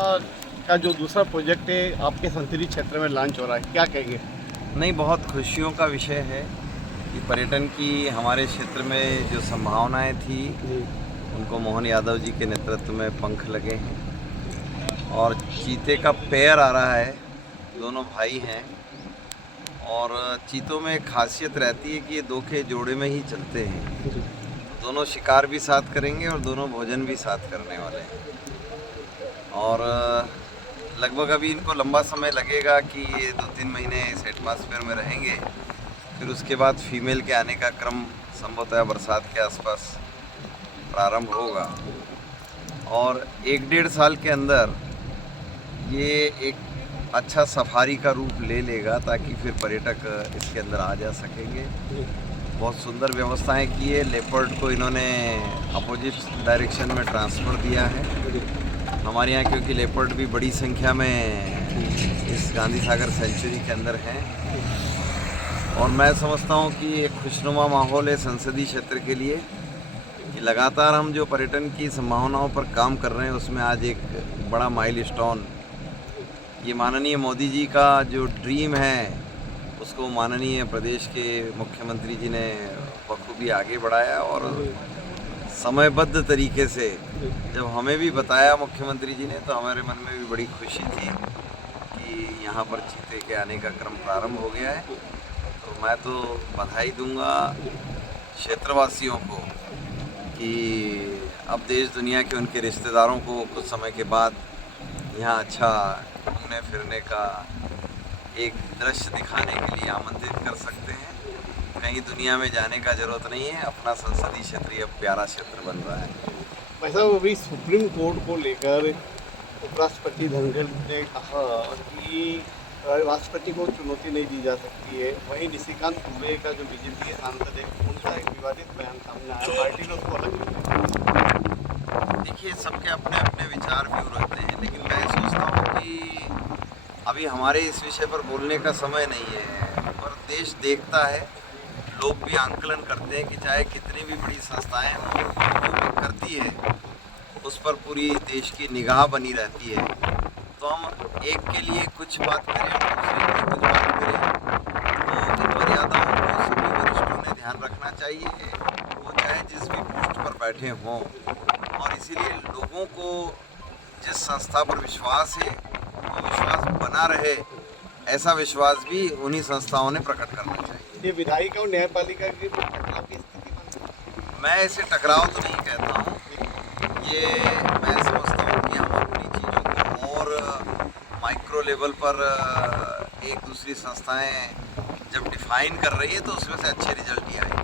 का जो दूसरा प्रोजेक्ट है आपके संसदीय क्षेत्र में लॉन्च हो रहा है, क्या कहेंगे? नहीं, बहुत खुशियों का विषय है कि पर्यटन की हमारे क्षेत्र में जो संभावनाएं थी उनको मोहन यादव जी के नेतृत्व में पंख लगे हैं और चीते का पेयर आ रहा है। दोनों भाई हैं और चीतों में एक खासियत रहती है कि ये दो के जोड़े में ही चलते हैं। दोनों शिकार भी साथ करेंगे और दोनों भोजन भी साथ करने वाले हैं और लगभग अभी इनको लंबा समय लगेगा कि ये 2-3 महीने इस एटमॉस्फेयर में रहेंगे। फिर उसके बाद फीमेल के आने का क्रम संभवतः बरसात के आसपास प्रारंभ होगा और 1-1.5 साल के अंदर ये एक अच्छा सफारी का रूप ले लेगा ताकि फिर पर्यटक इसके अंदर आ जा सकेंगे। बहुत सुंदर व्यवस्थाएं की है। लेपर्ड को इन्होंने अपोजिट डायरेक्शन में ट्रांसफ़र दिया है हमारे यहाँ, क्योंकि लेपर्ड भी बड़ी संख्या में इस गांधी सागर सेंचुरी के अंदर हैं और मैं समझता हूँ कि एक खुशनुमा माहौल है संसदीय क्षेत्र के लिए कि लगातार हम जो पर्यटन की संभावनाओं पर काम कर रहे हैं उसमें आज एक बड़ा माइलस्टोन ये माननीय मोदी जी का जो ड्रीम है उसको माननीय प्रदेश के मुख्यमंत्री जी ने बखूबी आगे बढ़ाया और समयबद्ध तरीके से जब हमें भी बताया मुख्यमंत्री जी ने तो हमारे मन में भी बड़ी खुशी थी कि यहाँ पर चीते के आने का क्रम प्रारंभ हो गया है। तो मैं तो बधाई दूंगा क्षेत्रवासियों को कि अब देश दुनिया के उनके रिश्तेदारों को कुछ समय के बाद यहाँ अच्छा घूमने फिरने का एक दृश्य दिखाने के लिए आमंत्रित कर सकते हैं। कहीं दुनिया में जाने का जरूरत नहीं है, अपना संसदीय क्षेत्र ये प्यारा क्षेत्र बन रहा है। भाई साहब, अभी सुप्रीम कोर्ट को लेकर उपराष्ट्रपति धनखड़ ने कहा कि राष्ट्रपति को चुनौती नहीं दी जा सकती है। वहीं निशिकांत दुबे का जो बीजेपी के सांसद है उनका एक विवादित बयान सामने आया, पार्टी ने उसको अलग किया। देखिए, सबके अपने अपने विचार भी रहते हैं, लेकिन मैं सोचता हूँ कि अभी हमारे इस विषय पर बोलने का समय नहीं है। पर देश देखता है, लोग भी आंकलन करते हैं कि चाहे कितनी भी बड़ी संस्थाएं वो करती है उस पर पूरी देश की निगाह बनी रहती है। तो हम एक के लिए कुछ बात करें और दूसरे के लिए कुछ बात करें तो इन मर्यादाओं को सभी वरिष्ठों ने ध्यान रखना चाहिए, वो चाहे जिस भी पोस्ट पर बैठे हों। और इसीलिए लोगों को जिस संस्था पर विश्वास है वो विश्वास बना रहे, ऐसा विश्वास भी उन्हीं संस्थाओं ने प्रकट करना चाहिए। ये विधायिका और न्यायपालिका की टकराव की स्थिति बन, मैं इसे टकराव तो नहीं कहता हूँ, ये मैं समझता हूँ कि हम अपनी चीज़ों को और माइक्रो लेवल पर एक दूसरी संस्थाएं जब डिफाइन कर रही है तो उसमें से अच्छे रिजल्ट ही आएंगे।